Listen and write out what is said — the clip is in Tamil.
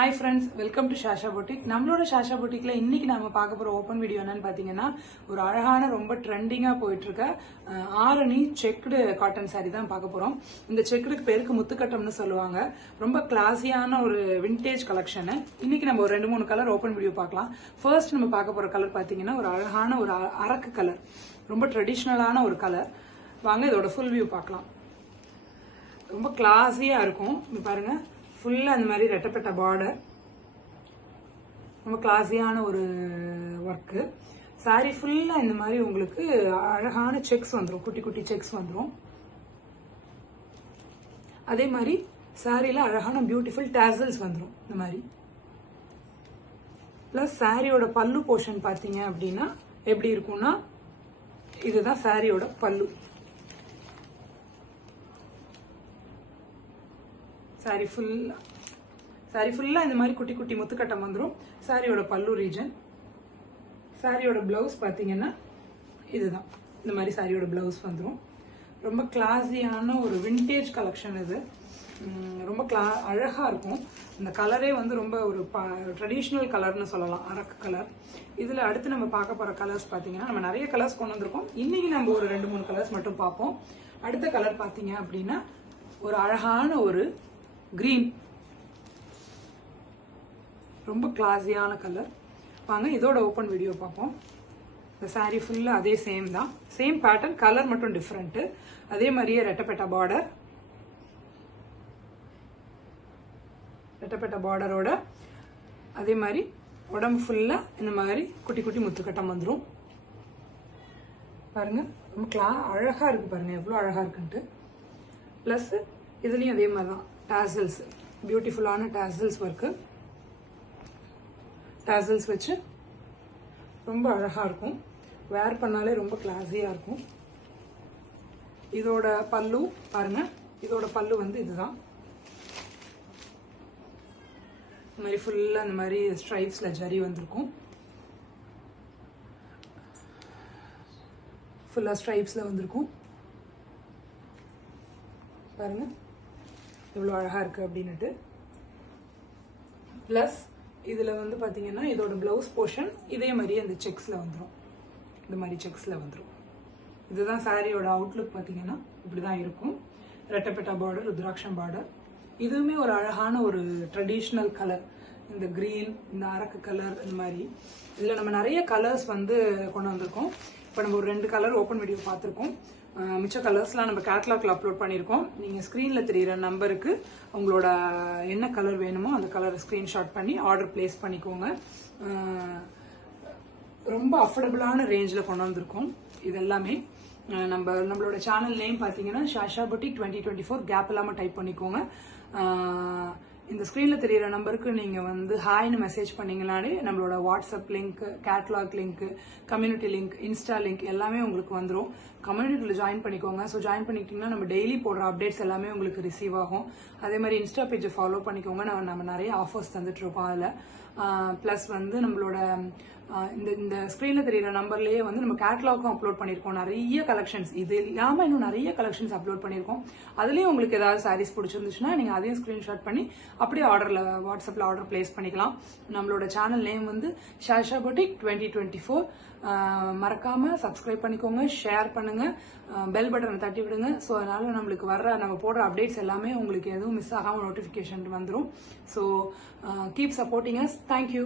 Hi friends, welcome to Shasha Boutique. நம்மளோட Shasha Boutiqueல இன்னைக்கு நாம பார்க்க போற ஓபன் வீடியோ என்னன்னு பாத்தீங்கன்னா ஒரு அழகான ரொம்ப ட்ரெண்டிங்கா போயிட்டு இருக்க ஆரணி செக்டு காட்டன் saree தான் பார்க்க போறோம். இந்த செக்டுக்கு பேருக்கு முத்துக்கட்டம்னு சொல்லுவாங்க. ரொம்ப கிளாஸியான ஒரு விண்டேஜ் கலெக்ஷன். இன்னைக்கு நம்ம ஒரு 2-3 கலர் ஓபன் வீடியோ பார்க்கலாம். ஃபர்ஸ்ட் நம்ம பார்க்க போற கலர் பாத்தீங்கன்னா ஒரு அழகான ஒரு அரக்கு கலர். ரொம்ப ட்ரெடிஷனலான ஒரு கலர். வாங்க இதோட ஃபுல் வியூ பார்க்கலாம். ரொம்ப கிளாஸியா இருக்கும். இங்க பாருங்க. ஃபுல்லா அந்த மாதிரி ரெட்டப்பட்ட பார்டர், ரொம்ப கிளாஸியான ஒரு ஒர்க். சாரி ஃபுல்லா இந்த மாதிரி உங்களுக்கு அழகான செக்ஸ் வந்துடும், குட்டி குட்டி செக்ஸ் வந்துடும். அதே மாதிரி சாரியில அழகான பியூட்டிஃபுல் டாசல்ஸ் வந்துடும் இந்த மாதிரி. பிளஸ் சாரியோட பல்லு போர்ஷன் பாத்தீங்க அப்படின்னா எப்படி இருக்கும்னா இதுதான் சாரியோட பல்லு. சாரி ஃபுல்லா இந்த மாதிரி குட்டி குட்டி முத்துக்கட்டம் வந்துடும். சாரியோட பல்லு ரீஜன். சாரியோட பிளவுஸ் பாத்தீங்கன்னா இதுதான், இந்த மாதிரி சாரியோட பிளவுஸ் வந்துடும். ரொம்ப கிளாஸியான ஒரு விண்டேஜ் கலெக்ஷன் இது. ரொம்ப அழகா இருக்கும். இந்த கலரே வந்து ரொம்ப ஒரு ட்ரெடிஷ்னல் கலர்னு சொல்லலாம், அரக்கு கலர். இதுல அடுத்து நம்ம பார்க்க போற கலர்ஸ் பாத்தீங்கன்னா நம்ம நிறைய கலர்ஸ் கொண்டு வந்திருக்கோம். இன்னைக்கு நம்ம ஒரு 2-3 கலர்ஸ் மட்டும் பார்ப்போம். அடுத்த கலர் பாத்தீங்க அப்படின்னா ஒரு அழகான ஒரு கிரீன், ரொம்ப கிளாஸியான கலர். வாங்க இதோட ஓபன் வீடியோ பார்ப்போம். இந்த சாரி ஃபுல்லா அதே சேம் தான், சேம் பேட்டர்ன், கலர் மட்டும் டிஃப்ரெண்ட். அதே மாதிரியே ரெட்டப்பட்ட பார்டர், ரெட்டப்பட்ட பார்டரோட அதே மாதிரி உடம்பு ஃபுல்லா இந்த மாதிரி குட்டி குட்டி முத்துக்கட்டம் வந்துடும். பாருங்க ரொம்ப அழகா இருக்கு, பாருங்க எவ்வளவு அழகா இருக்குன்ட்டு. பிளஸ் இதுலயும் அதே மாதிரி தான் டாசல்ஸ், பியூட்டிஃபுல்லான டாசல்ஸ் ஒர்க்கு. டாசல்ஸ் வச்சு ரொம்ப அழகா இருக்கும். வேர் பண்ணாலே ரொம்ப கிளாஸியா இருக்கும். இதோட பல்லு பாருங்க, இதோட பல்லு வந்து இதுதான். இந்த மாதிரி ஃபுல்லா இந்த மாதிரி ஸ்ட்ரைப்ஸ்ல ஜரி வந்திருக்கும். ஃபுல்லா ஸ்ட்ரைப்ஸ்ல வந்திருக்கும். பாருங்க இவ்வளவு அழகா இருக்கு அப்படின்னுட்டு. பிளஸ் இதுல வந்து பாத்தீங்கன்னா இதோட பிளவுஸ் போர்ஷன் இதே மாதிரி அந்த செக்ஸ்ல வந்துடும், இந்த மாதிரி செக்ஸ்ல வந்துடும். இதுதான் சாரியோட அவுட்லுக். பாத்தீங்கன்னா இப்படிதான் இருக்கும். ரெட்டப்பட்ட பார்டர், ருத்ராட்சம் பார்டர். இதுவுமே ஒரு அழகான ஒரு ட்ரெடிஷ்னல் கலர். இந்த கிரீன், இந்த அரக்கு கலர், இந்த மாதிரி இதுல நம்ம நிறைய கலர்ஸ் வந்து கொண்டு வந்திருக்கோம். இப்போ நம்ம ஒரு 2 கலர் ஓப்பன் வீடியோ பார்த்துருக்கோம். மிச்ச கலர்ஸ்லாம் நம்ம கேட்லாக்ல அப்லோட் பண்ணியிருக்கோம். நீங்கள் ஸ்க்ரீனில் தெரிகிற நம்பருக்கு உங்களோட என்ன கலர் வேணுமோ அந்த கலரை ஸ்க்ரீன்ஷாட் பண்ணி ஆர்டர் பிளேஸ் பண்ணிக்கோங்க. ரொம்ப அஃபோர்டபுளான ரேஞ்சில் கொண்டு வந்திருக்கோம். இது எல்லாமே நம்மளோட சேனல் நேம் பார்த்தீங்கன்னா ஷாஷா புட்டிக் 2024 கேப் இல்லாமல் டைப் பண்ணிக்கோங்க. இந்த ஸ்க்ரீன்ல தெரியிற நம்பருக்கு நீங்க வந்து ஹாய்னு மெசேஜ் பண்ணீங்கனாலே நம்மளோட WhatsApp link, catalogue link, community link, Insta link எல்லாமே உங்களுக்கு வந்துடும். கம்யூனிட்டியில் ஜாயின் பண்ணிக்கோங்க. ஸோ ஜாயின் பண்ணிக்கிட்டீங்கன்னா நம்ம டெய்லி போடுற அப்டேட்ஸ் எல்லாமே உங்களுக்கு ரிசீவ் ஆகும். அதே மாதிரி இன்ஸ்டா பேஜை ஃபாலோ பண்ணிக்கோங்க. நம்ம நிறைய ஆஃபர்ஸ் தந்துட்டு இருக்கோம் அதில். பிளஸ் வந்து நம்மளோட இந்த ஸ்க்ரீன்ல தெரியிற நம்பர்லயே வந்து நம்ம கேட்லாக்கும் அப்லோட் பண்ணிருக்கோம். நிறைய கலெக்ஷன்ஸ், இது இல்லாம இன்னும் நிறைய கலெக்ஷன்ஸ் அப்லோட் பண்ணிருக்கோம். அதுலயும் உங்களுக்கு ஏதாவது சாரீஸ் பிடிச்சிருந்துச்சுன்னா நீங்க அதையும் ஸ்கிரீன்ஷாட் பண்ணி அப்படியே ஆர்டர்ல வாட்ஸ்அப்ல ஆர்டர் பிளேஸ் பண்ணிக்கலாம். நம்மளோட சேனல் நேம் வந்து ஷாஷா புட்டிக் 2024. மறக்காம சப்ஸ்கிரைப் பண்ணிக்கோங்க, ஷேர் பண்ணுங்க, பெல் பட்டனை தட்டி விடுங்க. ஸோ அதனால நம்மளுக்கு நம்ம போடுற அப்டேட்ஸ் எல்லாமே உங்களுக்கு எதுவும் மிஸ் ஆகாம நோட்டிபிகேஷன் வந்துடும். So keep supporting us. Thank you.